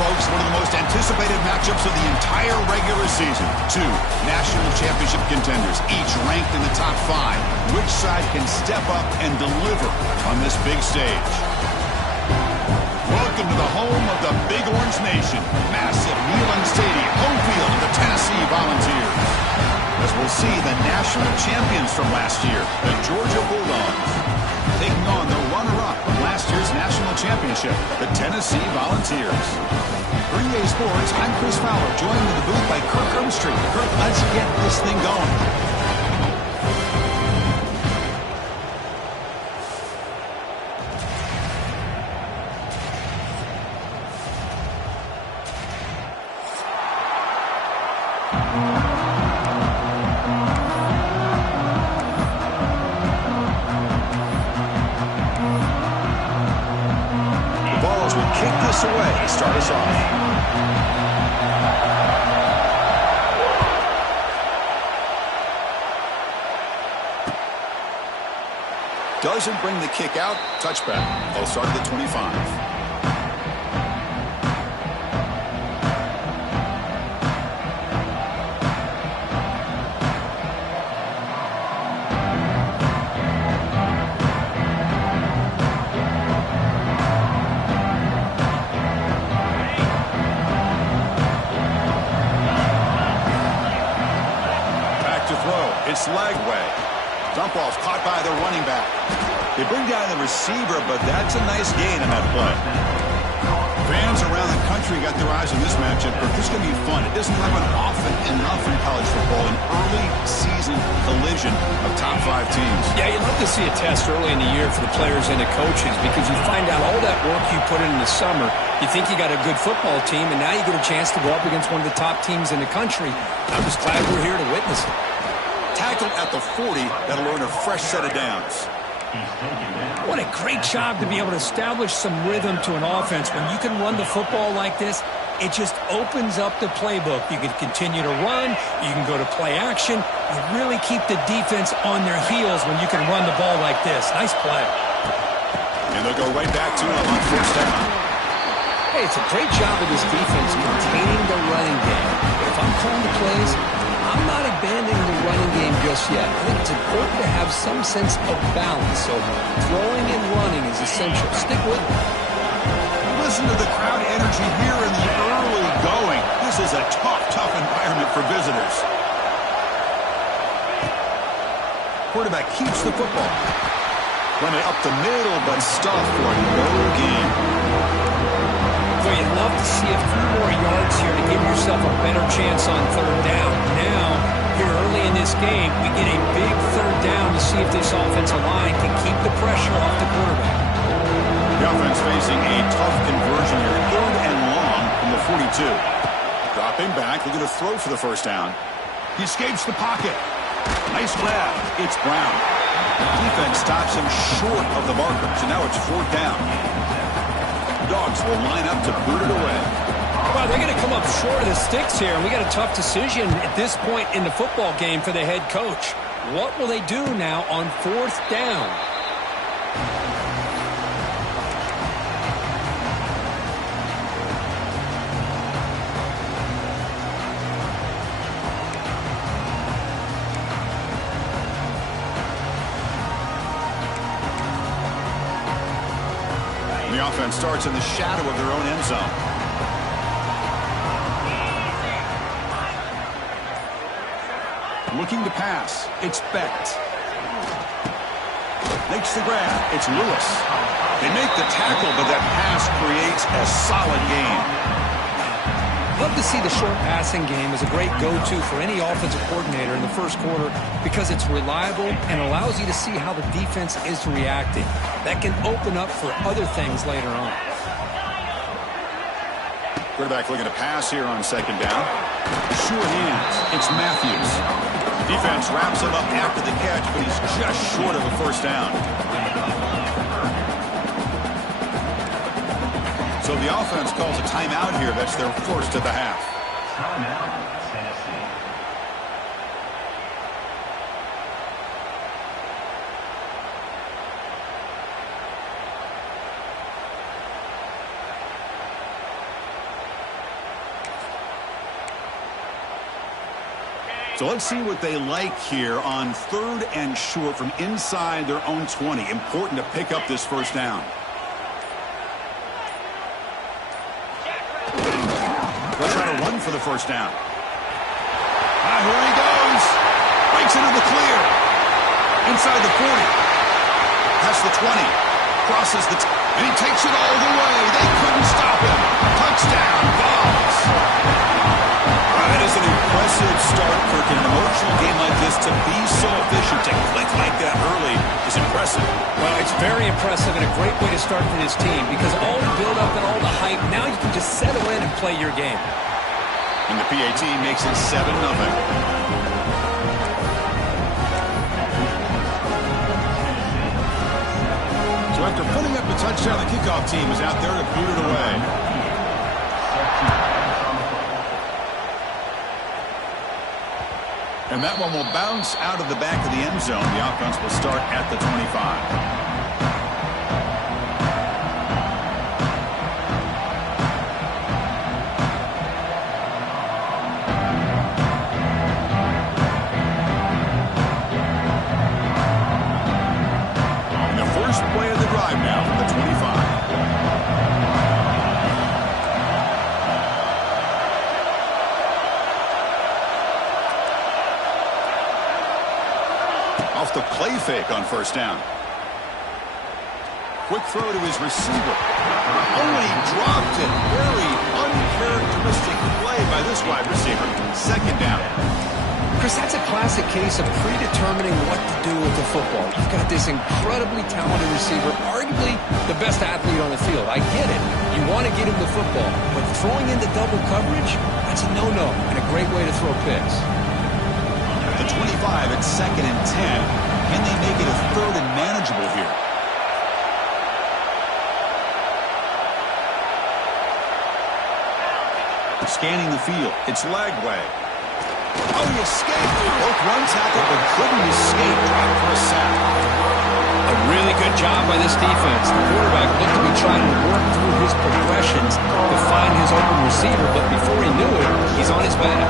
folks, one of the most anticipated matchups of the entire regular season. Two national championship contenders, each ranked in the top 5. Which side can step up and deliver on this big stage? Welcome to the home of the Big Orange Nation. Massive Neyland Stadium, home field of the Tennessee Volunteers. As we'll see the national champions from last year, the Georgia Bulldogs, taking on the runner-up of last year's national championship, the Tennessee Volunteers. For EA Sports, I'm Chris Fowler, joined in the booth by Kirk Ermstreet. Kirk, let's get this thing going. Away to start us off. Doesn't bring the kick out. Touchback. They'll start at the 25. It's Lagway. Dump ball's caught by the running back. They bring down the receiver, but that's a nice gain in that play. Fans around the country got their eyes on this matchup, but this is going to be fun. It doesn't happen often enough in college football, an early season collision of top 5 teams. Yeah, you'd love to see a test early in the year for the players and the coaches because you find out all that work you put in the summer. You think you got a good football team, and now you get a chance to go up against one of the top teams in the country. I'm just glad we're here to witness it. Tackled at the 40, that'll earn a fresh set of downs. What a great job to be able to establish some rhythm to an offense. When you can run the football like this, it just opens up the playbook. You can continue to run, you can go to play action, you really keep the defense on their heels when you can run the ball like this. Nice play. And they'll go right back to him on first down. Hey, it's a great job of this defense containing the running game. If I'm calling the plays, I'm not abandoning the running game just yet. I think it's important to have some sense of balance. So throwing and running is essential. Stick with it. Listen to the crowd energy here in the early going. This is a tough environment for visitors. Quarterback keeps the football. Run it up the middle, but stuffed for no gain. Well, you'd love to see a few more yards here to give yourself a better chance on third down. Now, here early in this game, we get a big third down to see if this offensive line can keep the pressure off the quarterback. The offense facing a tough conversion here, 3rd and long from the 42. Dropping back, looking to throw for the first down. He escapes the pocket. Nice grab. It's Brown. Defense stops him short of the marker, so now it's 4th down. Dogs will line up to boot it away. Well, they're going to come up short of the sticks here, and we got a tough decision at this point in the football game for the head coach. What will they do now on 4th down? The offense starts in the shadow of their own end zone. Looking to pass. It's Becht. Makes the grab. It's Lewis. They make the tackle, but that pass creates a solid gain. Love to see the short passing game as a great go-to for any offensive coordinator in the first quarter because it's reliable and allows you to see how the defense is reacting. That can open up for other things later on. Quarterback looking to pass here on 2nd down. Short hands. It's Matthews. Defense wraps him up after the catch, but he's just short of a first down. So the offense calls a timeout here. That's their first of the half. Timeout, Tennessee. So let's see what they like here on 3rd and short from inside their own 20. Important to pick up this first down. They'll try to run for the first down. Here he goes. Breaks into the clear. Inside the 40. Past the 20. Crosses the... and he takes it all the way. They couldn't stop him. Touchdown, Vols. That is an impressive start, Kirk. In an emotional game like this, to be so efficient, to click like that early is impressive. Well, it's very impressive and a great way to start for this team because all the build-up and all the hype, now you can just settle in and play your game. And the PAT makes it 7-0. So after putting up a touchdown, the kickoff team is out there to boot it away. And that one will bounce out of the back of the end zone. The offense will start at the 25. Play of the drive now from the 25. Off the play fake on first down. Quick throw to his receiver. Oh, and he dropped it. Very uncharacteristic play by this wide receiver. Second down. Chris, that's a classic case of predetermining what to do with the football. You've got this incredibly talented receiver, arguably the best athlete on the field. I get it. You want to get him the football, but throwing into double coverage, that's a no-no and a great way to throw picks. At the 25, it's 2nd and 10. Can they make it a 3rd and manageable here? Scanning the field. It's Lagway. Oh, he escaped. Both run tackle, but couldn't escape. Dropped for a sack. A really good job by this defense. The quarterback looked to be trying to work through his progressions to find his open receiver, but before he knew it, he's on his back.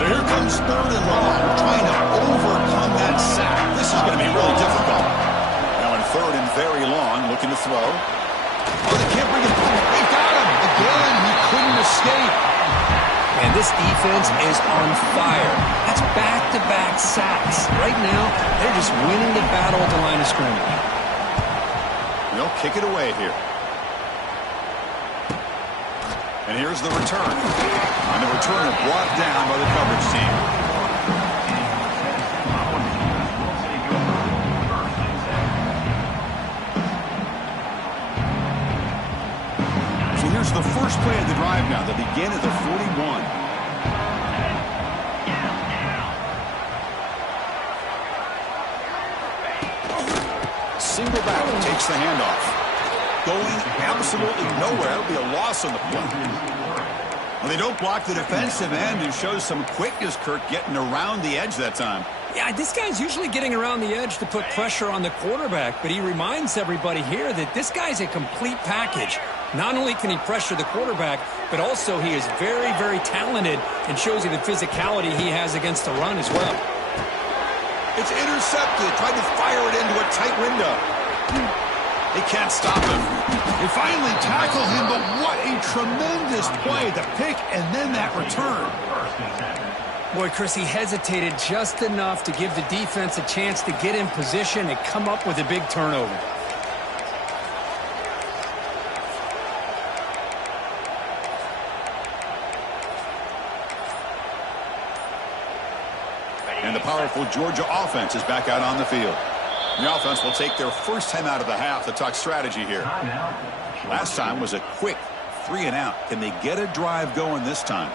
So here comes 3rd and long, trying to overcome that sack. This is going to be really difficult. Now in 3rd and very long, looking to throw. Oh, they can't bring it back. They got him. Again, he couldn't escape. And this defense is on fire. That's back-to-back sacks. Right now, they're just winning the battle at the line of scrimmage. They'll kick it away here. And here's the return. And the returner brought down by the coverage team. So here's the first play of the drive now. They begin at the 41. Single back takes the handoff. Going absolutely nowhere. It'll be a loss on the play. Well, they don't block the defensive end and shows some quickness, Kirk, getting around the edge that time. Yeah, this guy's usually getting around the edge to put pressure on the quarterback, but he reminds everybody here that this guy's a complete package. Not only can he pressure the quarterback, but also he is very, very talented and shows you the physicality he has against the run as well. It's intercepted. Tried to fire it into a tight window. They can't stop him. They finally tackle him, but what a tremendous play. The pick and then that return. Boy, Chris, he hesitated just enough to give the defense a chance to get in position and come up with a big turnover. And the powerful Georgia offense is back out on the field. The offense will take their first time out of the half to talk strategy here. Last time was a quick 3-and-out. Can they get a drive going this time?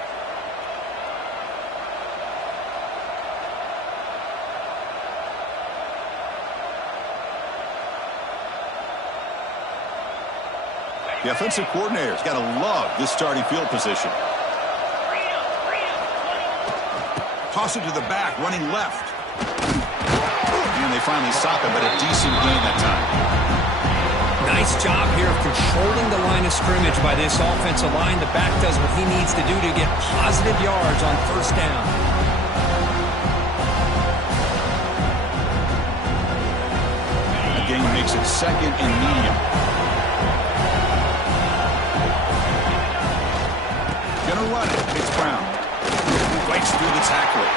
The offensive coordinator's got to love this starting field position. Toss it to the back, running left. And they they finally stop it, but a decent gain that time. Nice job here of controlling the line of scrimmage by this offensive line. The back does what he needs to do to get positive yards on first down. The gain makes it second and medium. Gonna run it. It's Brown. Breaks through the tackle.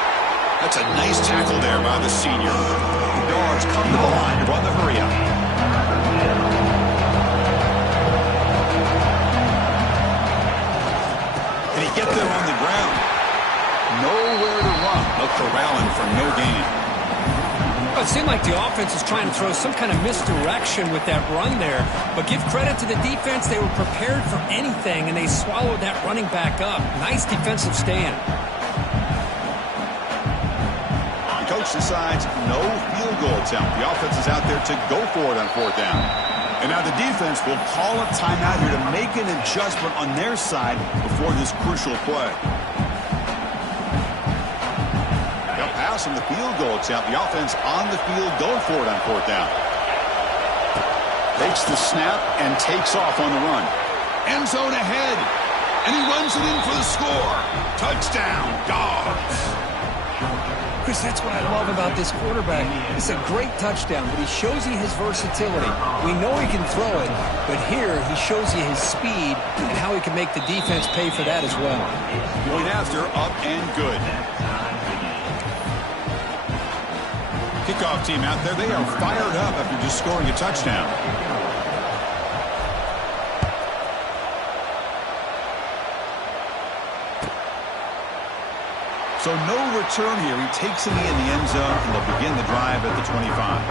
That's a nice tackle there by the senior. Dogs come to the line to run the hurry up. Can he get there on the ground? Nowhere to run. A corralling for no gain. Well, it seemed like the offense was trying to throw some kind of misdirection with that run there. But give credit to the defense. They were prepared for anything, and they swallowed that running back up. Nice defensive stand. The coach decides no field goal attempt. The offense is out there to go for it on fourth down. And now the defense will call a timeout here to make an adjustment on their side before this crucial play. They'll pass on the field goal attempt. The offense on the field going for it on fourth down. Takes the snap and takes off on the run. End zone ahead. And he runs it in for the score. Touchdown, Dogs. Chris, that's what I love about this quarterback. It's a great touchdown, but he shows you his versatility. We know he can throw it, but here he shows you his speed and how he can make the defense pay for that as well. Going after, up and good. Kickoff team out there, they are fired up after just scoring a touchdown. So no return here. He takes it in the end zone, and they'll begin the drive at the 25.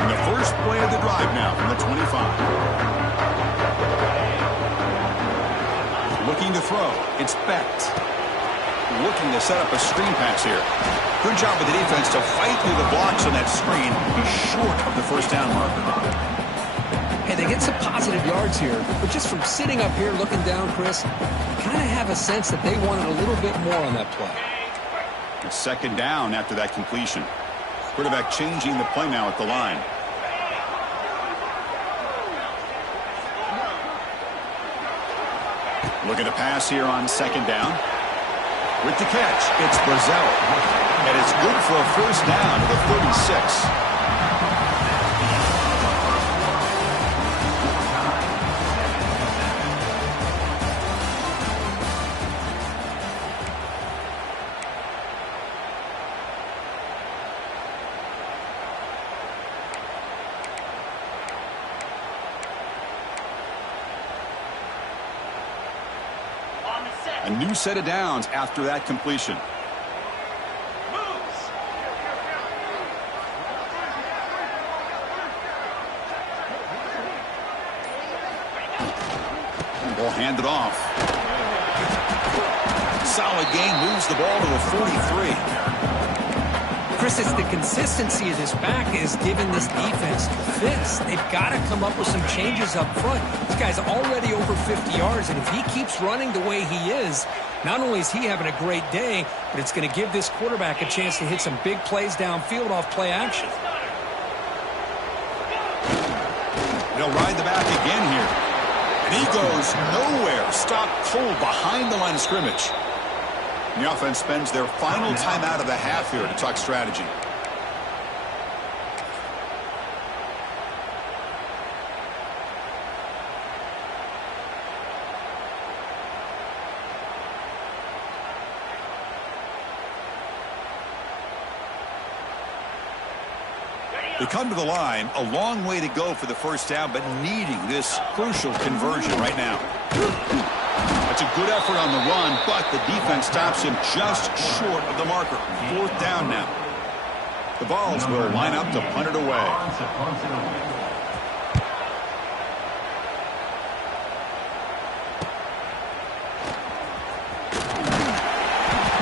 And the first play of the drive now from the 25. Looking to throw. It's Becht. Looking to set up a screen pass here. Good job with the defense to fight through the blocks on that screen. Be short of the first down marker. Hey, they get some positive yards here, but just from sitting up here looking down, Chris, you kind of have a sense that they wanted a little bit more on that play. It's second down after that completion. Quarterback changing the play now at the line. Looking to pass here on second down. With the catch, it's Brazel. And it's good for a first down to the 36. A new set of downs after that completion. Ball handed off. Solid gain, moves the ball to the 43. Chris, it's the consistency of this back is giving this defense fits. They've got to come up with some changes up front. This guy's already over 50 yards, and if he keeps running the way he is, not only is he having a great day, but it's going to give this quarterback a chance to hit some big plays downfield off play action. They'll ride the back again here. And he goes nowhere. Stopped cold behind the line of scrimmage. And the offense spends their final timeout of the half here to talk strategy. They come to the line, a long way to go for the first down, but needing this crucial conversion right now. That's a good effort on the run, but the defense stops him just short of the marker. Fourth down now. The Vols will line up to punt it away.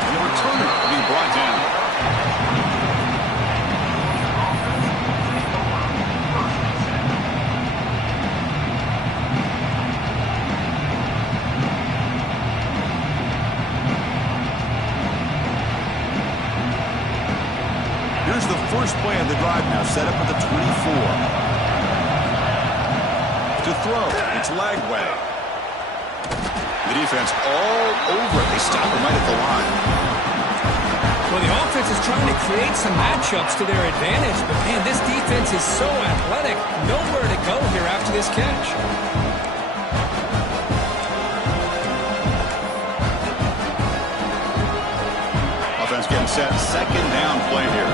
And the returner will be brought down. Here's the first play of the drive now, set up at the 24. To throw, it's Lagway. The defense all over it. They stop him right at the line. Well, the offense is trying to create some matchups to their advantage, but man, this defense is so athletic. Nowhere to go here after this catch. Offense getting set. Second down play here.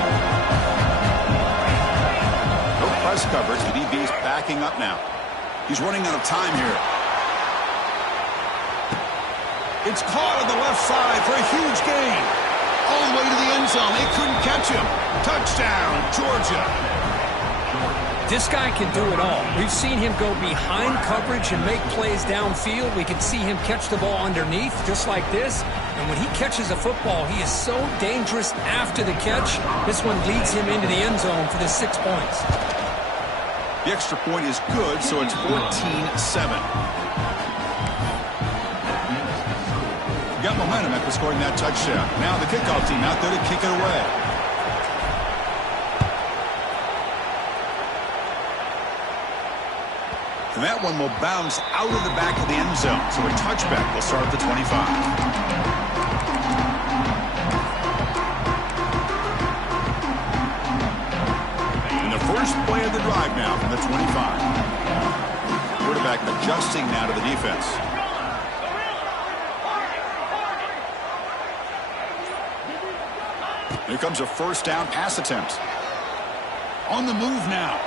No press coverage. The DB's backing up now. He's running out of time here. It's caught on the left side for a huge gain. All the way to the end zone. They couldn't catch him. Touchdown, Georgia. This guy can do it all. We've seen him go behind coverage and make plays downfield. We can see him catch the ball underneath, just like this. And when he catches a football, he is so dangerous after the catch. This one leads him into the end zone for the 6 points. The extra point is good, so it's 14-7. Got momentum after scoring that touchdown. Now the kickoff team out there to kick it away. And that one will bounce out of the back of the end zone. So a touchback will start at the 25. And the first play of the drive now from the 25. Quarterback adjusting now to the defense. Here comes a first down pass attempt. On the move now.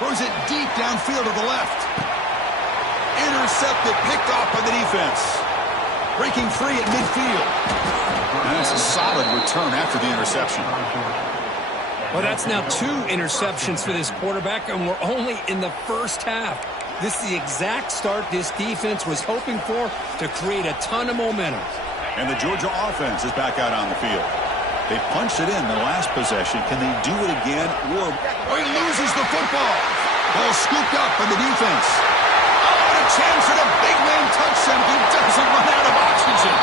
Throws it deep downfield to the left. Intercepted, picked off by the defense. Breaking free at midfield. And that's a solid return after the interception. Well, that's now 2 interceptions for this quarterback, and we're only in the first half. This is the exact start this defense was hoping for to create a ton of momentum. And the Georgia offense is back out on the field. They punched it in the last possession. Can they do it again? Or he loses the football. Ball scooped up by the defense. Oh, and a chance for the big man touch him. He doesn't run out of oxygen.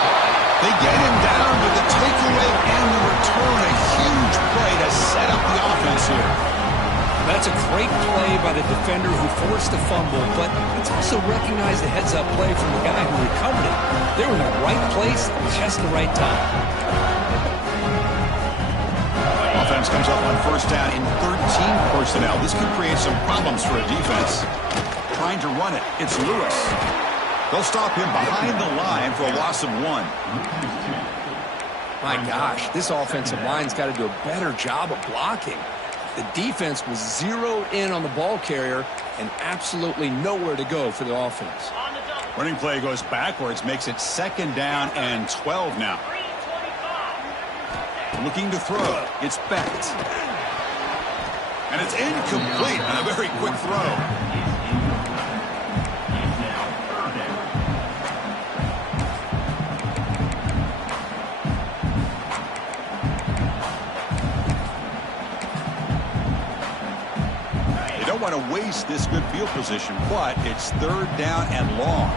They get him down with the takeaway and the return. A huge play to set up the offense here. That's a great play by the defender who forced the fumble, but it's also recognized the heads-up play from the guy who recovered it. They were in the right place at just the right time. Offense comes up on first down in 13 personnel. This could create some problems for a defense. Trying to run it. It's Lewis. They'll stop him behind the line for a loss of 1. My gosh, this offensive line's got to do a better job of blocking. The defense was zeroed in on the ball carrier and absolutely nowhere to go for the offense. Running play goes backwards, makes it second down and 12 now. Looking to throw. It's Beck. And it's incomplete on a very quick throw. They don't want to waste this good field position, but it's third down and long.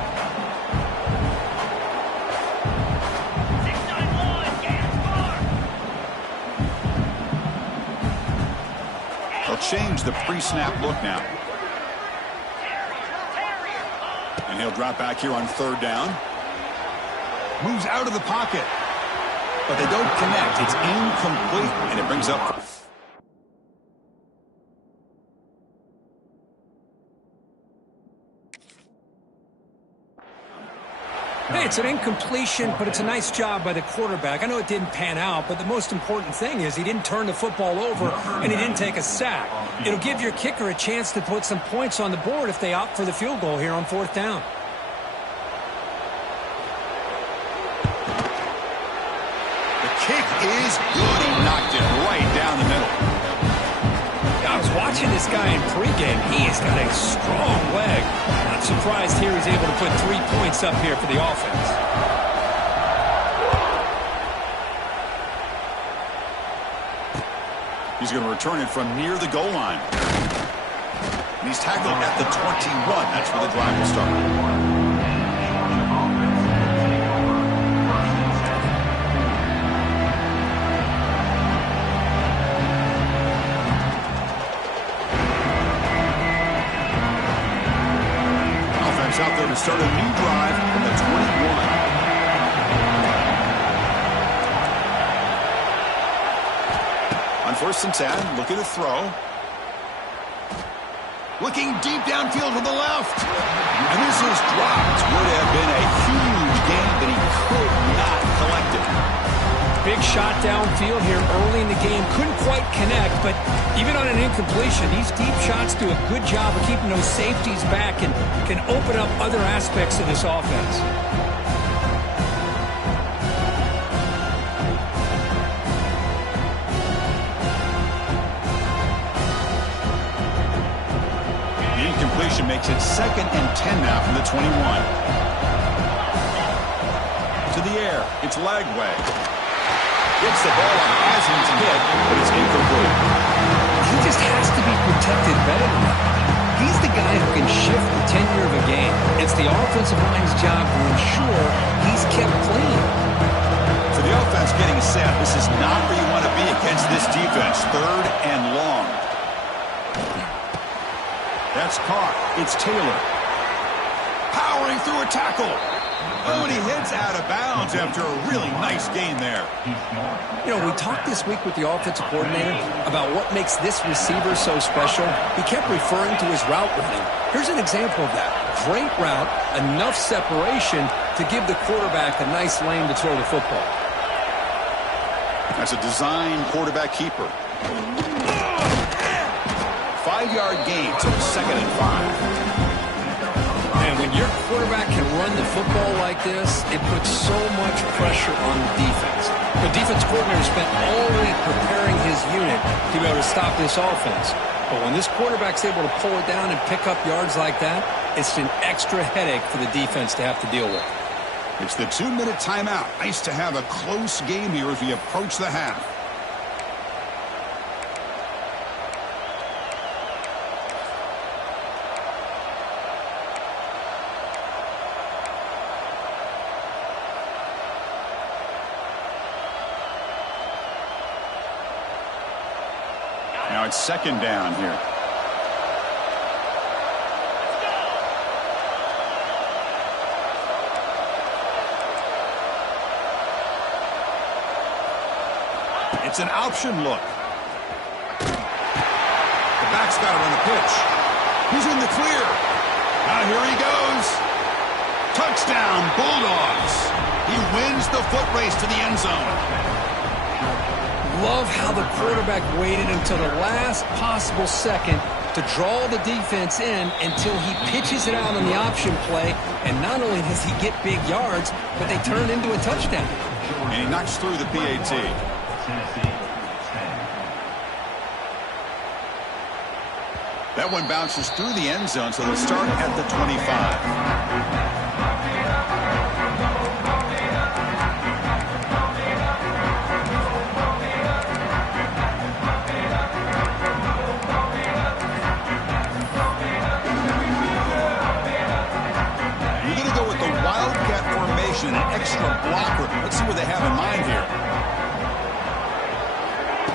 Change the pre-snap look now. And he'll drop back here on third down. Moves out of the pocket. But they don't connect. It's incomplete. And it brings up... Hey, it's an incompletion, but it's a nice job by the quarterback. I know it didn't pan out, but the most important thing is he didn't turn the football over and he didn't take a sack. It'll give your kicker a chance to put some points on the board if they opt for the field goal here on fourth down. The kick is good. He knocked it right down the middle. I was watching this guy in pregame. He has got a strong leg. Not surprised here he's able to put 3 points up here for the offense. He's going to return it from near the goal line. And he's tackled at the 21. That's where the drive will start. to start a new drive from the 21. On 1st and 10, looking to throw. Looking deep downfield to the left. And this is dropped. Would have been a huge gain, but he could not collect it. Big shot downfield here early in the game. Couldn't quite connect, but even on an incompletion, these deep shots do a good job of keeping those safeties back and can open up other aspects of this offense. The incompletion makes it 2nd and 10 now from the 21. To the air. It's Lagway. Gets the ball on Hasling's hit, but it's incomplete. He just has to be protected better than that. He's the guy who can shift the tenure of a game. It's the offensive line's job to ensure he's kept clean. So the offense getting set. This is not where you want to be against this defense. 3rd and long. That's caught. It's Taylor. Powering through a tackle. Oh, and he heads out of bounds after a really nice gain there. You know, we talked this week with the offensive coordinator about what makes this receiver so special. He kept referring to his route running. Here's an example of that. Great route, enough separation to give the quarterback a nice lane to throw the football. That's a design quarterback keeper. 5-yard gain, so 2nd and 5. And when your quarterback can run the football like this, it puts so much pressure on the defense. The defense coordinator spent all week preparing his unit to be able to stop this offense. But when this quarterback's able to pull it down and pick up yards like that, it's an extra headache for the defense to have to deal with. It's the 2-minute timeout. Nice to have a close game here as we approach the half. Now it's 2nd down here. It's an option look. The back's got it on the pitch. He's in the clear. Now here he goes. Touchdown, Bulldogs. He wins the foot race to the end zone. Love how the quarterback waited until the last possible second to draw the defense in until he pitches it out on the option play. And not only does he get big yards, but they turn into a touchdown. And he knocks through the PAT. That one bounces through the end zone, so they'll start at the 25. An extra blocker. Let's see what they have in mind here.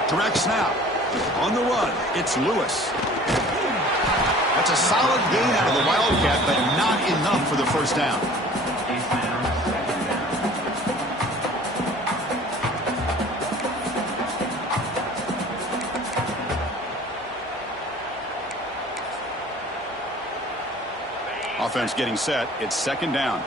Direct snap. On the run, it's Lewis. That's a solid gain out of the Wildcat, but not enough for the first down. Offense getting set. It's 2nd down.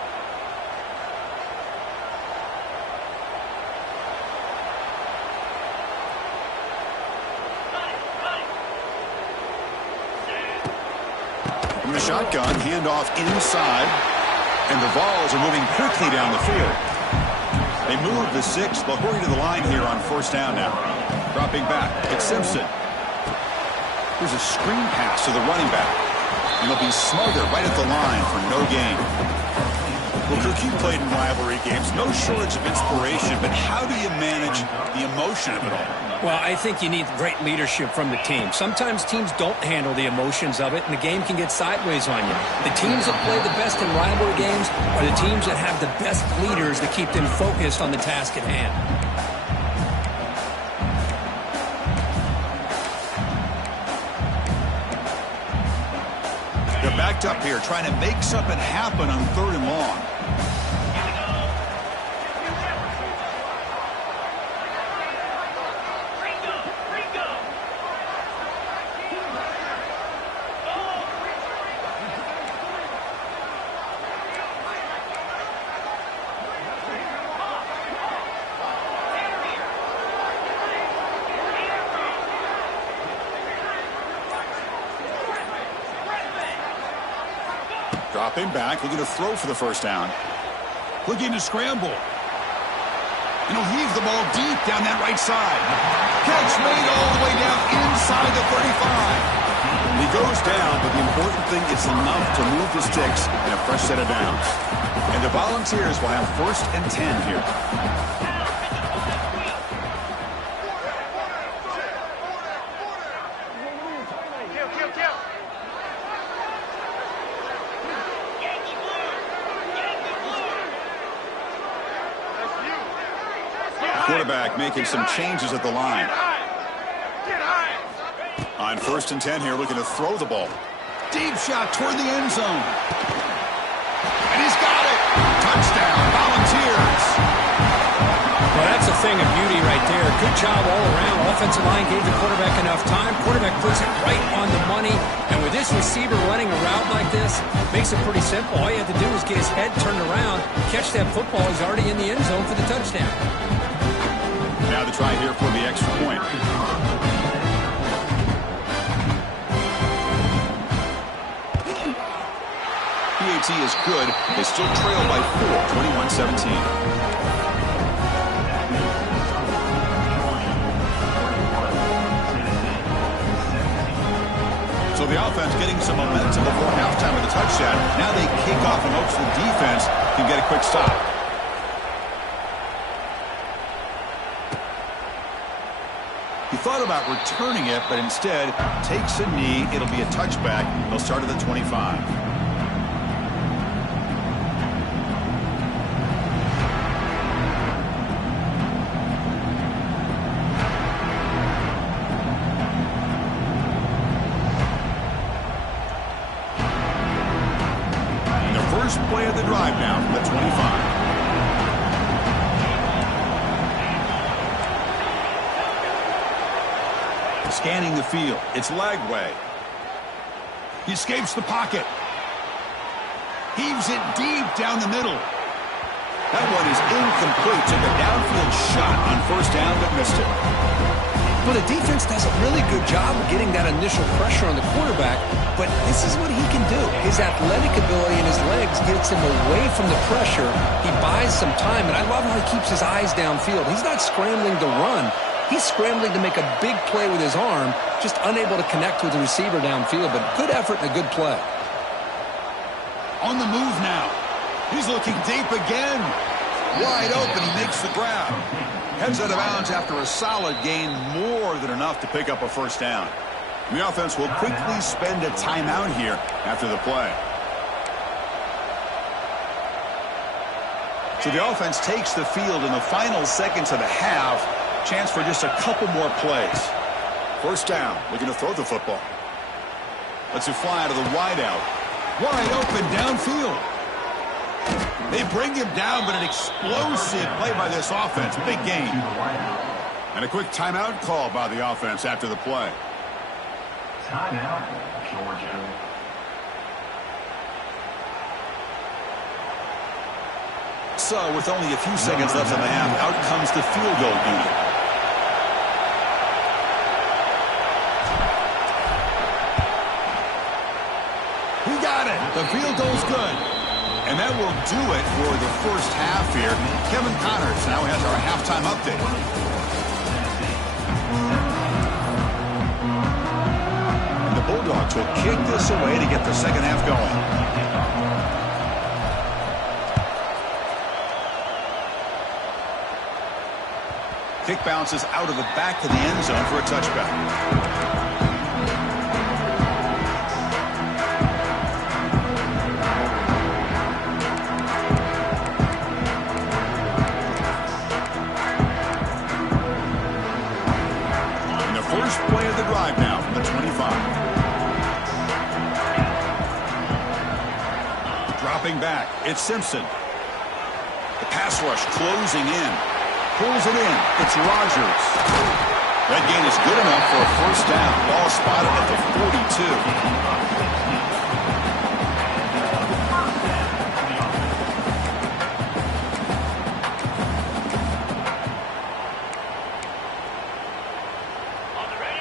From the shotgun, handoff inside, and the Vols are moving quickly down the field. They move the 6. They'll hurry to the line here on 1st down now. Dropping back, it's Simpson. Here's a screen pass to the running back. And they'll be smothered right at the line for no gain. Well, Cook, you played in rivalry games. No shortage of inspiration, but how do you manage the emotion of it all? Well, I think you need great leadership from the team. Sometimes teams don't handle the emotions of it, and the game can get sideways on you. The teams that play the best in rivalry games are the teams that have the best leaders that keep them focused on the task at hand. They're back picked up here, trying to make something happen on 3rd and long. Dropping back, looking to throw for the first down. Looking to scramble. And he'll heave the ball deep down that right side. Catch made all the way down inside the 35. He goes down, but the important thing is enough to move the sticks in a fresh set of downs. And the Volunteers will have 1st and 10 here. Quarterback making some changes at the line. On 1st and 10 here, looking to throw the ball. Deep shot toward the end zone. And he's got it. Touchdown, Volunteers. Well, that's a thing of beauty right there. Good job all around. Offensive line gave the quarterback enough time. Quarterback puts it right on the money. And with this receiver running a route like this, makes it pretty simple. All you have to do is get his head turned around, catch that football. He's already in the end zone for the touchdown. Now the try here for the extra point. PAT is good. They still trail by 4, 21-17. So the offense getting some momentum before halftime with a touchdown. Now they kick off and hopes the defense can get a quick stop. He thought about returning it, but instead takes a knee. It'll be a touchback. They'll start at the 25. And the first play of the drive now from the 25. Scanning the field. It's Lagway. He escapes the pocket. Heaves it deep down the middle. That one is incomplete. Took a downfield shot on 1st down, but missed it. Well, the defense does a really good job of getting that initial pressure on the quarterback, but this is what he can do. His athletic ability and his legs gets him away from the pressure. He buys some time, and I love how he keeps his eyes downfield. He's not scrambling to run. He's scrambling to make a big play with his arm, just unable to connect with the receiver downfield, but good effort and a good play. On the move now. He's looking deep again. Wide open, he makes the grab. Heads out of bounds after a solid gain, more than enough to pick up a 1st down. And the offense will quickly spend a timeout here after the play. So the offense takes the field in the final seconds of the half. Chance for just a couple more plays. 1st down, looking to throw the football. Lets it fly out of the wideout. Wide open downfield. They bring him down, but an explosive play by this offense. Big gain. And a quick timeout call by the offense after the play. Timeout, Georgia. So, with only a few seconds left in the half, out comes the field goal unit. He got it. The field goal's good. And that will do it for the first half here. Kevin Connors now has our halftime update. And the Bulldogs will kick this away to get the second half going. Kick bounces out of the back of the end zone for a touchback. First play of the drive now from the 25. Dropping back, it's Simpson. The pass rush closing in. Pulls it in. It's Rodgers. That gain is good enough for a first down. Ball spotted at the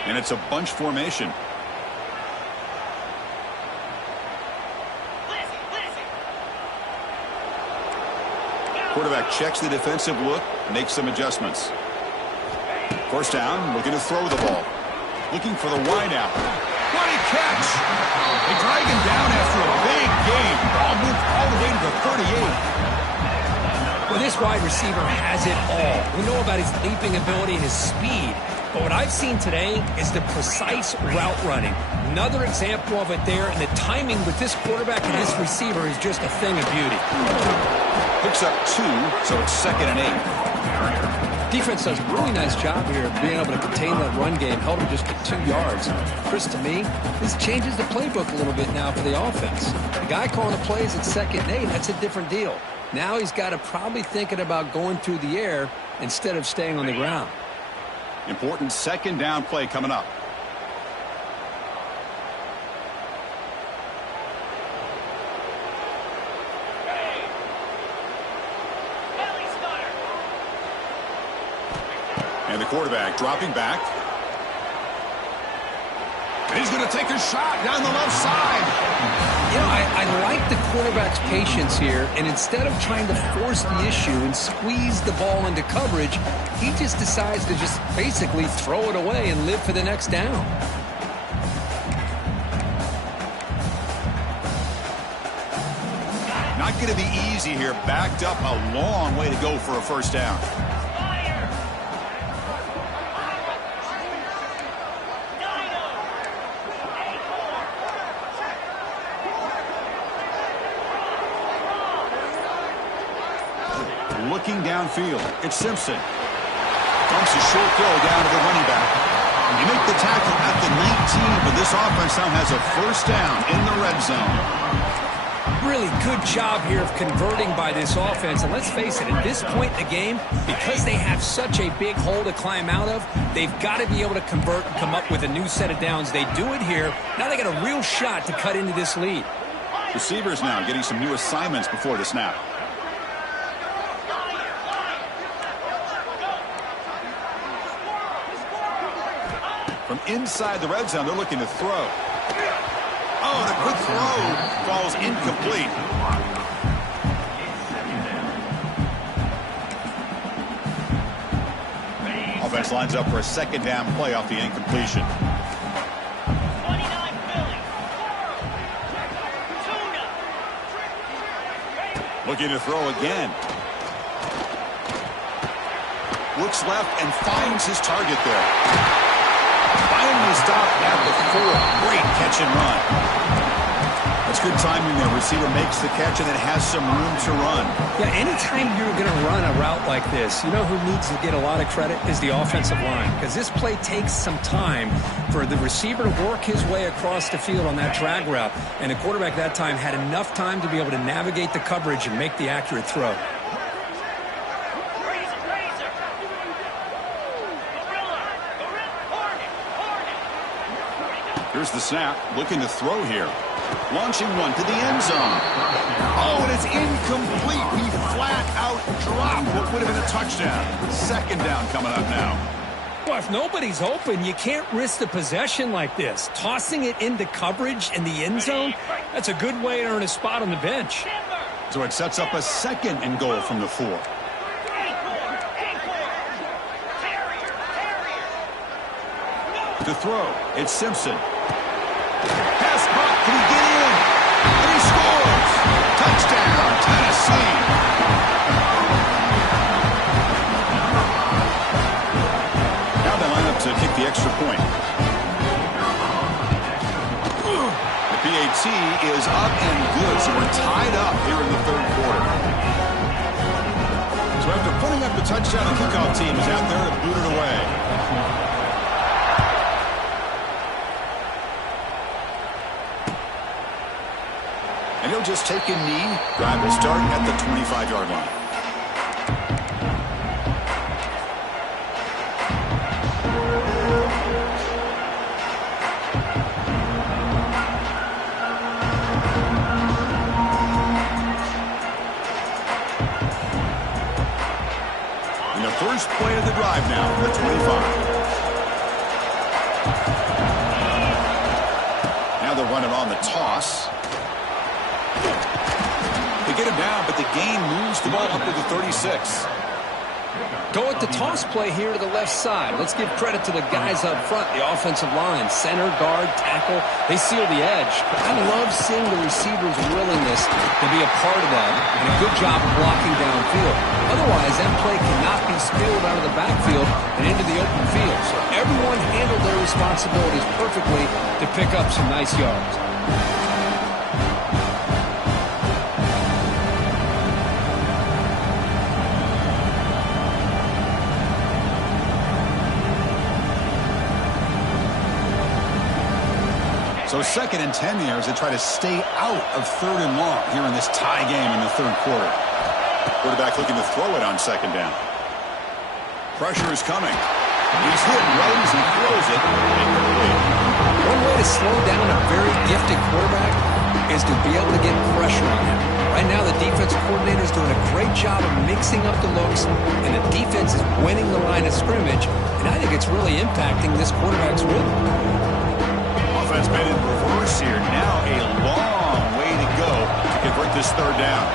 42. And it's a bunch formation. Quarterback checks the defensive look, makes some adjustments. First down, looking to throw the ball. Looking for the wide out. What a catch! They drag him down after a big gain. Ball moved all the way to the 38. Well, this wide receiver has it all. We know about his leaping ability and his speed. But what I've seen today is the precise route running. Another example of it there, and the timing with this quarterback and this receiver is just a thing of beauty. Picks up 2, so it's 2nd and 8. Defense does a really nice job here of being able to contain that run game, held him just at 2 yards. Chris, to me, this changes the playbook a little bit now for the offense. The guy calling the plays at 2nd and 8, that's a different deal. Now he's got to probably thinking about going through the air instead of staying on the ground. Important 2nd down play coming up. And the quarterback dropping back. And he's going to take a shot down the left side. You know, I like the quarterback's patience here, and instead of trying to force the issue and squeeze the ball into coverage, he just decides to just basically throw it away and live for the next down. Not going to be easy here. Backed up a long way to go for a first down. Looking downfield, it's Simpson. Dumps a short throw down to the running back. You make the tackle at the 19, but this offense now has a first down in the red zone. Really good job here of converting by this offense. And let's face it, at this point in the game, because they have such a big hole to climb out of, they've got to be able to convert and come up with a new set of downs. They do it here. Now they got a real shot to cut into this lead. Receivers now getting some new assignments before the snap. From inside the red zone, they're looking to throw. Oh, the quick throw falls incomplete. Offense lines up for a 2nd down play off the incompletion. Looking to throw again. Looks left and finds his target there. Finally stopped at the 4. Great catch and run. That's good timing there. Receiver makes the catch and then has some room to run. Yeah, anytime you're going to run a route like this, you know who needs to get a lot of credit is the offensive line. Because this play takes some time for the receiver to work his way across the field on that drag route. And the quarterback that time had enough time to be able to navigate the coverage and make the accurate throw. Here's the snap, looking to throw here. Launching one to the end zone. Oh, and it's incomplete. He flat out dropped what would have been a touchdown. 2nd down coming up now. Well, if nobody's open, you can't risk the possession like this. Tossing it into coverage in the end zone, that's a good way to earn a spot on the bench. So it sets up a 2nd and goal from the 4. To throw, it's Simpson. Pass caught, can he get in? And he scores! Touchdown, Tennessee! Now they line up to kick the extra point. The PAT is up and good, so we're tied up here in the 3rd quarter. So after putting up the touchdown, the kickoff team is out there to boot it away. And he'll They'll just take a knee. Drive will start at the 25-yard line. And the first play of the drive now, the 25. Now they'll run it on the toss. They get him down, but the gain moves the ball up to the 36. Go with the toss play here to the left side. Let's give credit to the guys up front, the offensive line, center, guard, tackle. They seal the edge. I love seeing the receivers' willingness to be a part of that and a good job of blocking downfield. Otherwise, that play cannot be spilled out of the backfield and into the open field. So everyone handled their responsibilities perfectly to pick up some nice yards. So 2nd and 10 here as they try to stay out of 3rd and long here in this tie game in the 3rd quarter. Quarterback looking to throw it on 2nd down. Pressure is coming. He's hit right as he throws it. One way to slow down a very gifted quarterback is to be able to get pressure on him. Right now, the defensive coordinator is doing a great job of mixing up the looks, and the defense is winning the line of scrimmage, and I think it's really impacting this quarterback's rhythm. Offense been in reverse here. Now a long way to go to convert this 3rd down.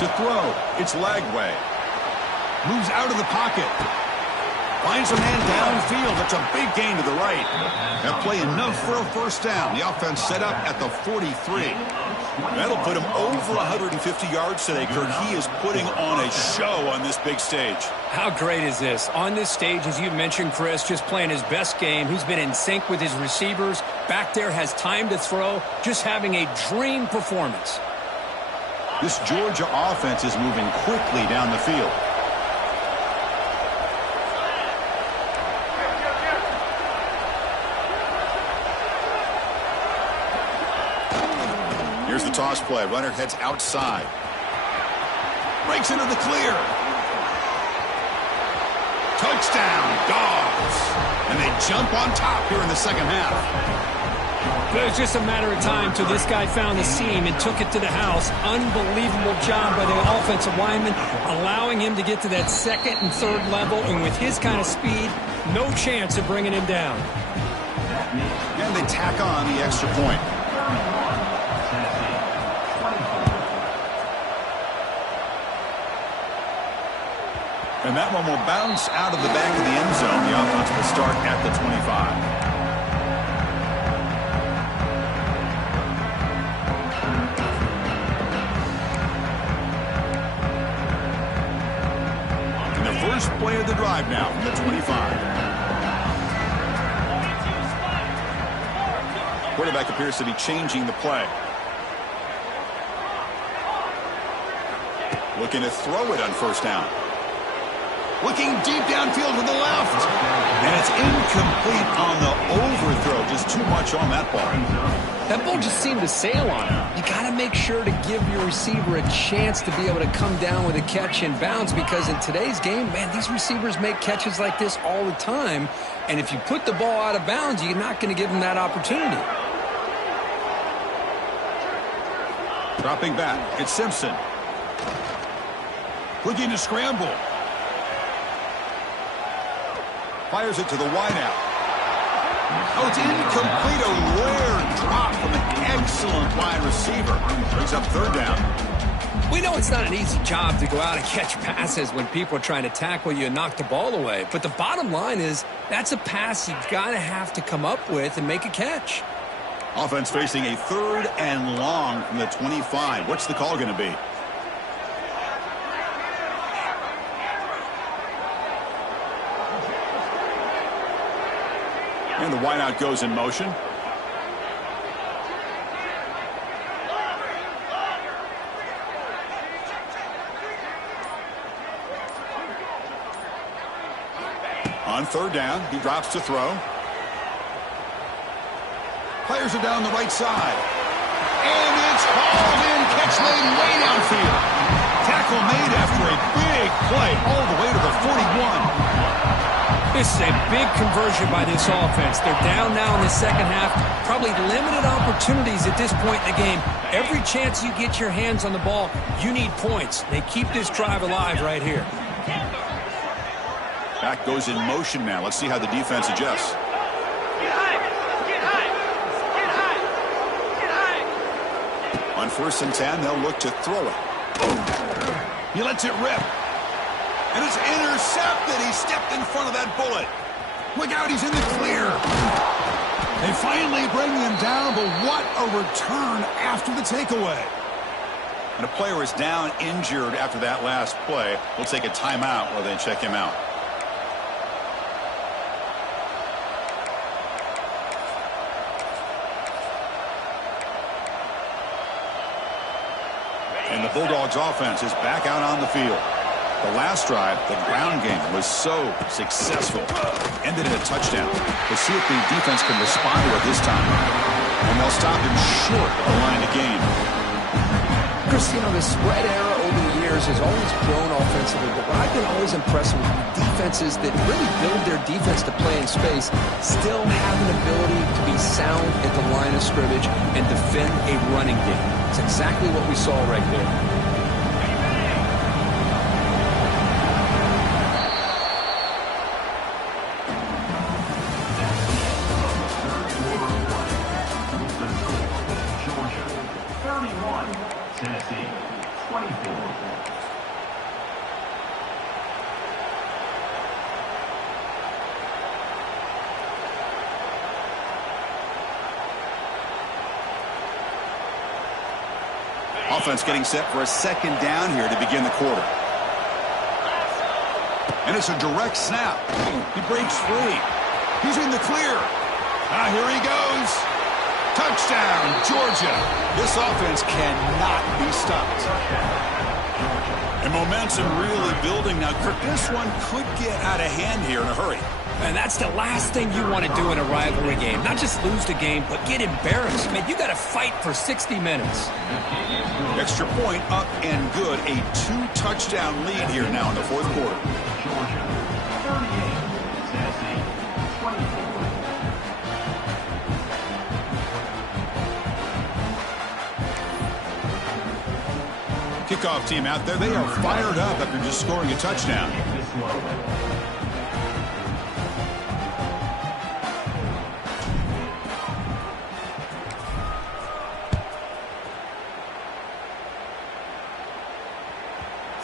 To throw, it's Lagway. Moves out of the pocket. Finds a man downfield. That's a big gain to the right. That play enough for a 1st down. The offense set up at the 43. That'll put him over 150 yards today, Kurt. He is putting on a show on this big stage. How great is this? On this stage, as you mentioned, Chris, just playing his best game. He's been in sync with his receivers. Back there, has time to throw. Just having a dream performance. This Georgia offense is moving quickly down the field. Here's the toss play. Runner heads outside. Breaks into the clear. Touchdown, Dogs. And they jump on top here in the 2nd half. It was just a matter of time till this guy found the seam and took it to the house. Unbelievable job by the offensive lineman, allowing him to get to that 2nd and 3rd level. And with his kind of speed, no chance of bringing him down. And they tack on the extra point. And that one will bounce out of the back of the end zone. The offense will start at the 25. And the first play of the drive now from the 25. Quarterback appears to be changing the play. Looking to throw it on 1st down. Looking deep downfield to the left. And it's incomplete on the overthrow. Just too much on that ball. That ball just seemed to sail on him. You got to make sure to give your receiver a chance to be able to come down with a catch and bounce, because in today's game, man, these receivers make catches like this all the time. And if you put the ball out of bounds, you're not going to give them that opportunity. Dropping back, it's Simpson. Looking to scramble. Fires it to the wideout. Oh, it's incomplete. A rare drop from an excellent wide receiver. Brings up 3rd down. We know it's not an easy job to go out and catch passes when people are trying to tackle you and knock the ball away. But the bottom line is that's a pass you've got to have to come up with and make a catch. Offense facing a 3rd and long from the 25. What's the call going to be? And the wideout goes in motion. On third down, he drops to throw. Players are down the right side. And it's hauled in. Catch made way downfield. Tackle made after a big play all the way to the 41. This is a big conversion by this offense. They're down now in the second half. Probably limited opportunities at this point in the game. Every chance you get your hands on the ball, you need points. They keep this drive alive right here. Back goes in motion now. Let's see how the defense adjusts. On 1st and 10, they'll look to throw it. He lets it rip. And it's intercepted. He stepped in front of that bullet. Look out, he's in the clear. They finally bring him down, but what a return after the takeaway. And a player is down injured after that last play. We'll take a timeout while they check him out. And the Bulldogs offense is back out on the field. The last drive, the ground game, was so successful. Ended in a touchdown. We'll see if the defense can respond to it this time. And they'll stop him short of the line of game. Chris, you know, the spread era over the years has always grown offensively, but what I've been always impressed with defenses that really build their defense to play in space still have an ability to be sound at the line of scrimmage and defend a running game. It's exactly what we saw right there. Offense getting set for a second down here to begin the quarter. And it's a direct snap. He breaks free. He's in the clear. Here he goes. Touchdown, Georgia. This offense cannot be stopped. And momentum really building now. Kirk, this one could get out of hand here in a hurry. And that's the last thing you want to do in a rivalry game. Not just lose the game, but get embarrassed. Man, you got to fight for 60 minutes. Extra point up and good. A 2-touchdown lead here now in the fourth quarter. Kickoff team out there. They are fired up after just scoring a touchdown.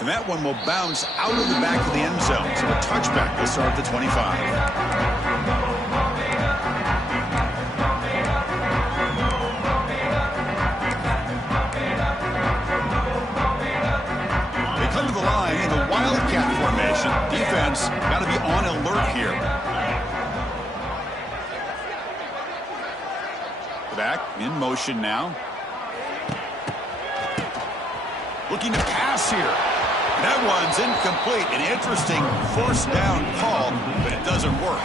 And that one will bounce out of the back of the end zone. So a touchback will start at the 25. They come to the line in the Wildcat formation. Defense got to be on alert here. Back in motion now. Looking to pass here. That one's incomplete. An interesting first down call, but it doesn't work.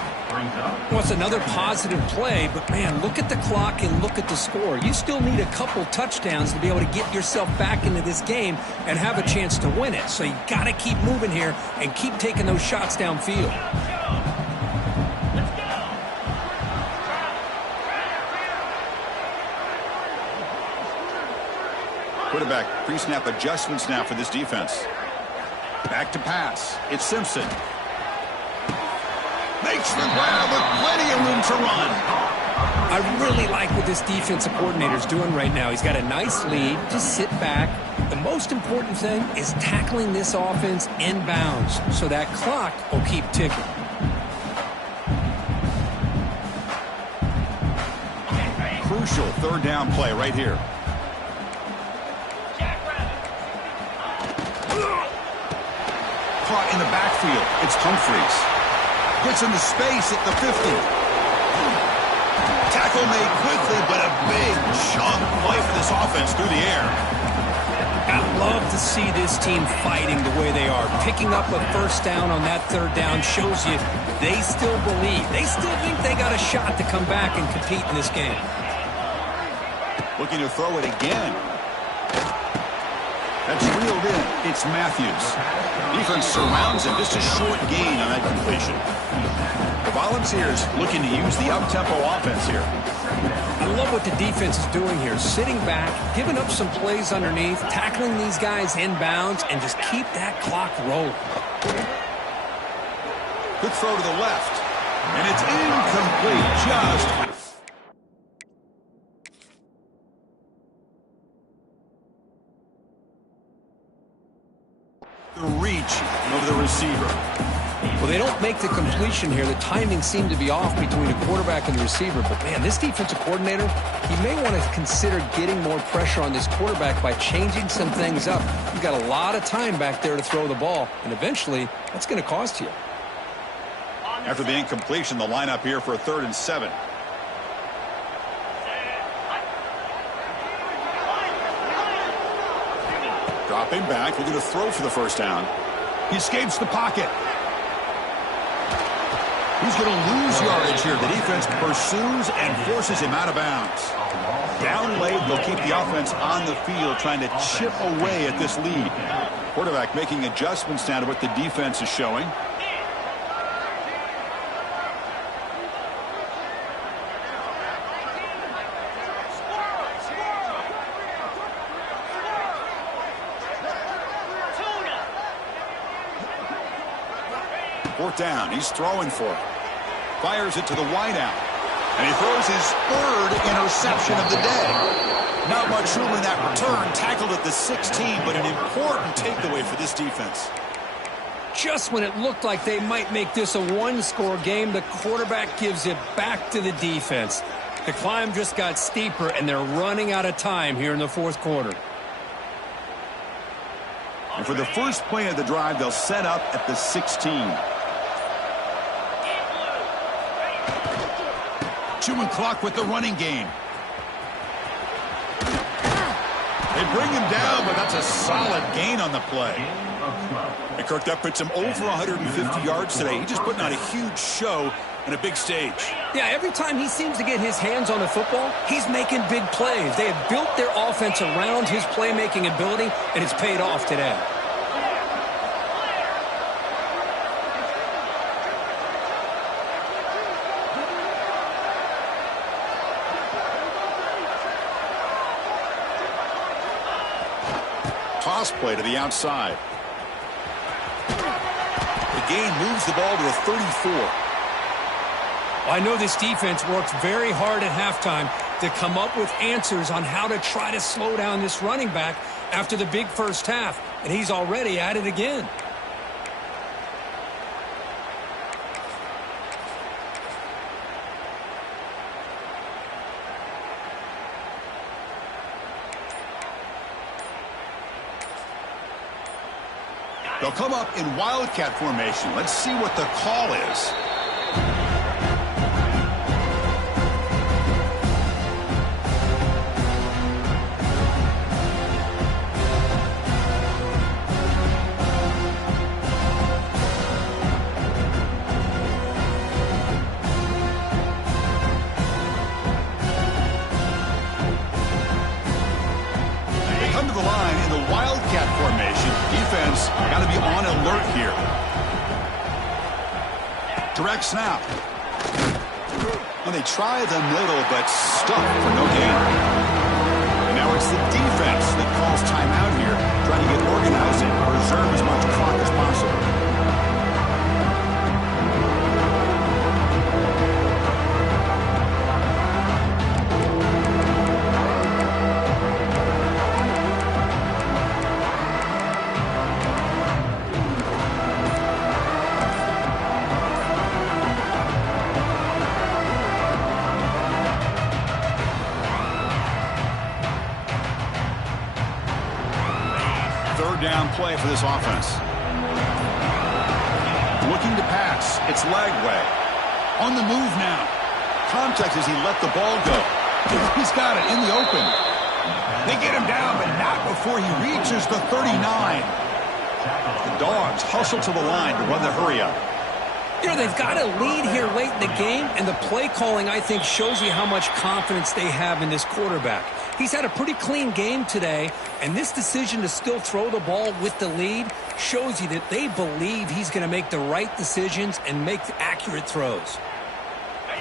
Well, it's another positive play, but, man, look at the clock and look at the score. You still need a couple touchdowns to be able to get yourself back into this game and have a chance to win it. So you got to keep moving here and keep taking those shots downfield. Quarterback pre-snap adjustments now for this defense. Back to pass. It's Simpson. Makes the grab with plenty of room to run. I really like what this defensive coordinator's doing right now. He's got a nice lead. Just sit back. The most important thing is tackling this offense inbounds so that clock will keep ticking. Crucial third down play right here. Caught in the backfield. It's Humphreys. Gets into space at the 50. Tackle made quickly, but a big chunk play for this offense through the air. I love to to see this team fighting the way they are. Picking up a first down on that third down shows you they still believe. They still think they got a shot to come back and compete in this game. Looking to throw it again. That's reeled in. It's Matthews. Defense surrounds him. Just a short gain on that completion. The Volunteers looking to use the up-tempo offense here. I love what the defense is doing here. Sitting back, giving up some plays underneath, tackling these guys inbounds, and just keep that clock rolling. Good throw to the left. And it's incomplete. Just... the reach of the receiver. Well, they don't make the completion here. The timing seemed to be off between the quarterback and the receiver. But, man, this defensive coordinator, he may want to consider getting more pressure on this quarterback by changing some things up. You've got a lot of time back there to throw the ball, and eventually that's going to cost you. After the incompletion, the lineup here for a 3rd and 7. Dropping back, looking to throw for the first down. He escapes the pocket. He's going to lose yardage here. The defense pursues and forces him out of bounds. Down late, they'll keep the offense on the field, trying to chip away at this lead. Quarterback making adjustments now to what the defense is showing. Fourth down. He's throwing for it. Fires it to the wideout. And he throws his 3rd interception of the day. Not much room in that return. Tackled at the 16, but an important takeaway for this defense. Just when it looked like they might make this a one-score game, the quarterback gives it back to the defense. The climb just got steeper, and they're running out of time here in the 4th quarter. And for the first play of the drive, they'll set up at the 16. Chewing clock with the running game. They bring him down, but that's a solid gain on the play. And Kirk, that puts him over 150 yards today. He's just putting on a huge show on a big stage. Yeah, every time he seems to get his hands on the football, he's making big plays. They have built their offense around his playmaking ability, and it's paid off today. Toss play to the outside. The gain moves the ball to the 34. I know this defense worked very hard at halftime to come up with answers on how to try to slow down this running back after the big first half, and he's already at it again. They'll come up in wildcat formation. Let's see what the call is. They come to the line in the wildcat formation. Defense got to be on alert here. Direct snap. Well, they try the middle, but stuck for no gain. And now it's the defense that calls timeout here, trying to get organized and preserve as much clock as possible. Down play for this offense. Looking to pass. It's Lagway. On the move now. Contact as he let the ball go. He's got it in the open. They get him down, but not before he reaches the 39. The Dogs hustle to the line to run the hurry up. You know, they've got a lead here late in the game, and the play calling, I think, shows you how much confidence they have in this quarterback. He's had a pretty clean game today, and this decision to still throw the ball with the lead shows you that they believe he's going to make the right decisions and make accurate throws.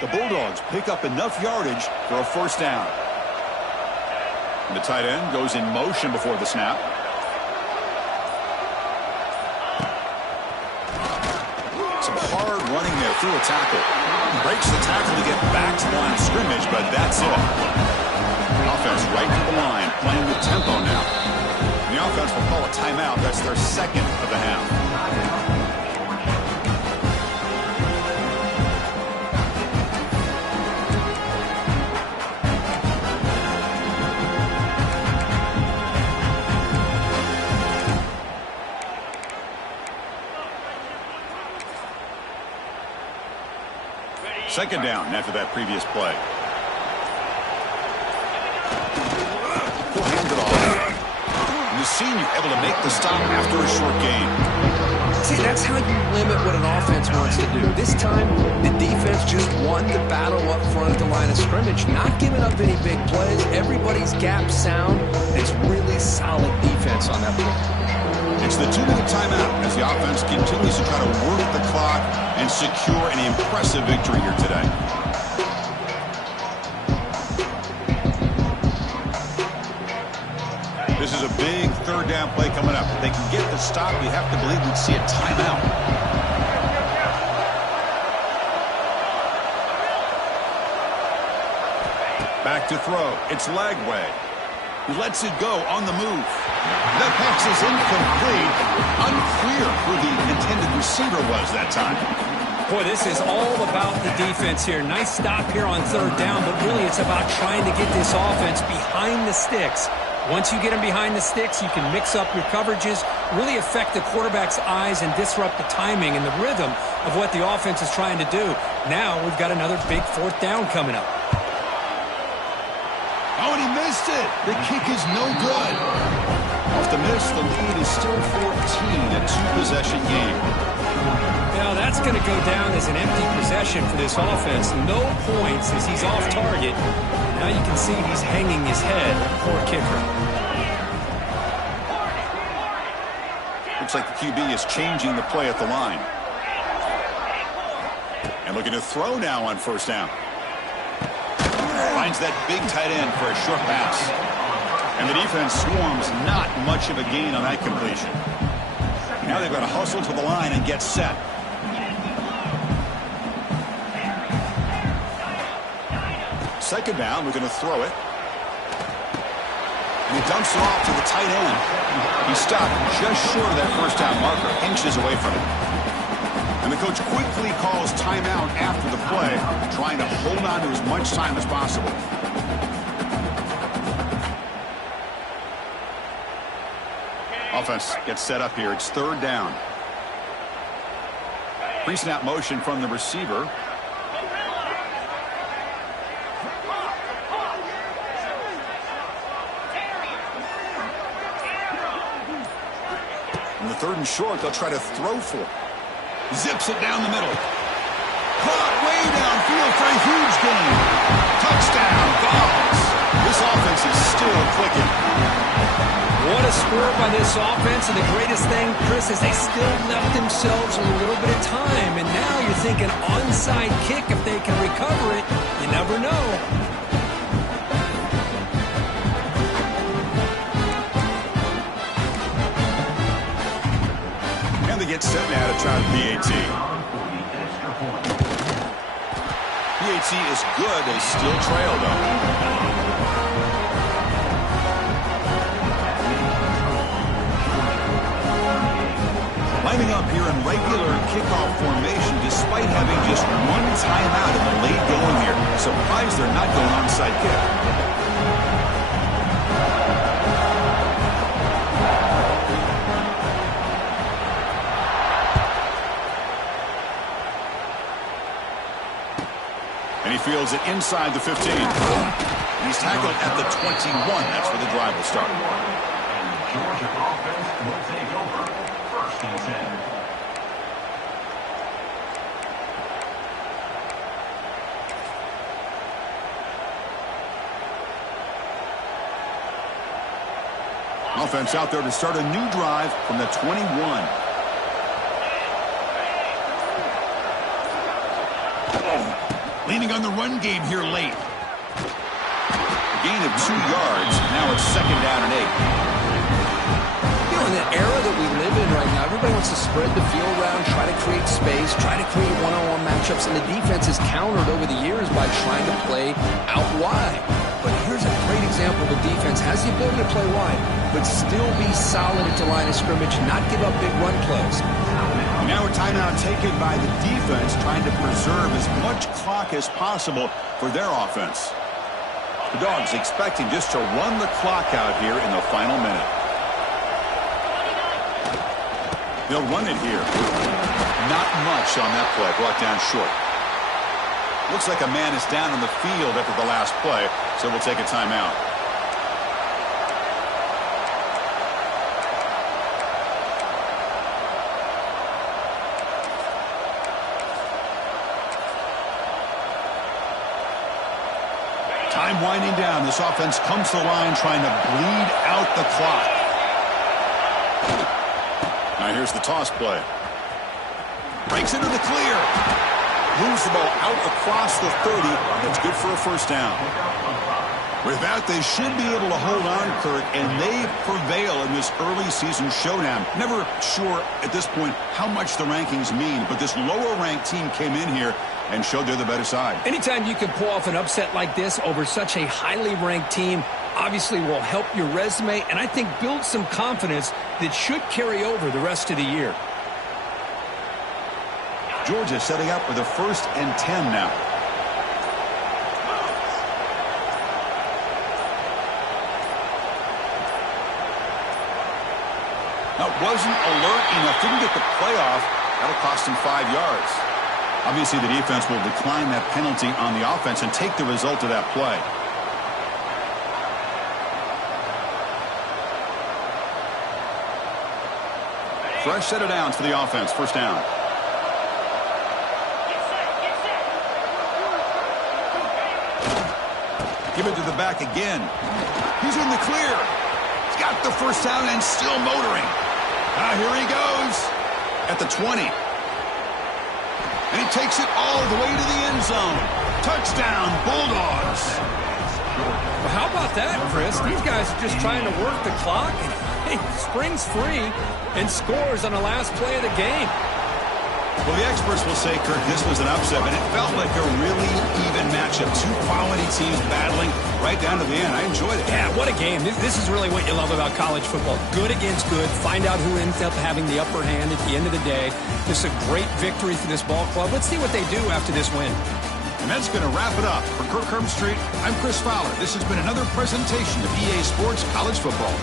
The Bulldogs pick up enough yardage for a first down. And the tight end goes in motion before the snap. Some hard running there through a tackle. Breaks the tackle to get back to the line of scrimmage, but that's it. Offense right to the line, playing with tempo now. And the offense will call a timeout. That's their second of the half. Second down after that previous play. He'll hand it off. And the senior able to make the stop after a short gain. See, that's how you limit what an offense wants to do. This time, the defense just won the battle up front at the line of scrimmage, not giving up any big plays. Everybody's gap sound. It's really solid defense on that play. It's the 2-minute timeout as the offense continues to try to work the clock and secure an impressive victory here today. This is a big third down play coming up. If they can get the stop, you have to believe we'd see a timeout. Back to throw. It's Lagway. He lets it go on the move. The pass is incomplete. Unclear who the intended receiver was that time. Boy, this is all about the defense here. Nice stop here on third down, but really it's about trying to get this offense behind the sticks. Once you get them behind the sticks, you can mix up your coverages, really affect the quarterback's eyes and disrupt the timing and the rhythm of what the offense is trying to do. Now we've got another big fourth down coming up. Oh, and he missed it. The kick is no good. Off the miss, the lead is still 14, a two-possession game. Now that's going to go down as an empty possession for this offense. No points as he's off target. Now you can see he's hanging his head. Poor kicker. Looks like the QB is changing the play at the line. And looking to throw now on first down. Finds that big tight end for a short pass. And the defense swarms, not much of a gain on that completion. Now they've got to hustle to the line and get set. Second down, we're going to throw it. And he dumps it off to the tight end. He stopped just short of that first down marker, inches away from it. And the coach quickly calls timeout after the play, trying to hold on to as much time as possible. Offense gets set up here. It's third down. Pre-snap motion from the receiver. And the third and short, they'll try to throw for it. Zips it down the middle. Caught way downfield for a huge gain. Touchdown, Dogs. This offense is still clicking. What a score by this offense. And the greatest thing, Chris, is they still left themselves a little bit of time. And now you're thinking onside kick. If they can recover it, you never know. Get set now to try the PAT. PAT is good. They still trail, though. Lining up here in regular kickoff formation despite having just one timeout in the late going here. Surprised they're not going onside kick. Fields it inside the 15. He's tackled at the 21. That's where the drive will start. Georgia offense will take over 1st and 10. Offense out there to start a new drive from the 21. Leaning on the run game here late. A gain of 2 yards. Now it's 2nd down and 8. You know, in the era that we live in right now, everybody wants to spread the field around, try to create space, try to create one-on-one matchups, and the defense is countered over the years by trying to play out wide. But here's a great example. The defense has the ability to play wide, but still be solid at the line of scrimmage, not give up big run plays. Now a timeout taken by the defense, trying to preserve as much clock as possible for their offense. The Dogs expecting just to run the clock out here in the final minute. They'll run it here. Not much on that play, brought down short. Looks like a man is down on the field after the last play, so we'll take a timeout. Time winding down. This offense comes to the line trying to bleed out the clock. Now here's the toss play. Breaks into the clear. Moves the ball out across the 30. That's good for a 1st down. With that, they should be able to hold on, Kirk, and they prevail in this early season showdown. Never sure at this point how much the rankings mean, but this lower-ranked team came in here and showed they're the better side. Anytime you can pull off an upset like this over such a highly ranked team, obviously will help your resume, and I think build some confidence that should carry over the rest of the year. Georgia setting up with a 1st and 10 now. Now, wasn't alert enough, didn't get the playoff. That'll cost him 5 yards. Obviously, the defense will decline that penalty on the offense and take the result of that play. Fresh set of downs for the offense. 1st down. Give it to the back again. He's in the clear. He's got the 1st down and still motoring. Here he goes at the 20. And he takes it all the way to the end zone. Touchdown, Bulldogs. Well, how about that, Chris? These guys are just trying to work the clock. He springs free and scores on the last play of the game. Well, the experts will say, Kirk, this was an upset, but it felt like a really even matchup. 2 quality teams battling right down to the end. I enjoyed it. Yeah, what a game. This is really what you love about college football. Good against good. Find out who ends up having the upper hand at the end of the day. This is a great victory for this ball club. Let's see what they do after this win. And that's going to wrap it up. For Kirk Herbstreit, I'm Chris Fowler. This has been another presentation of EA Sports College Football.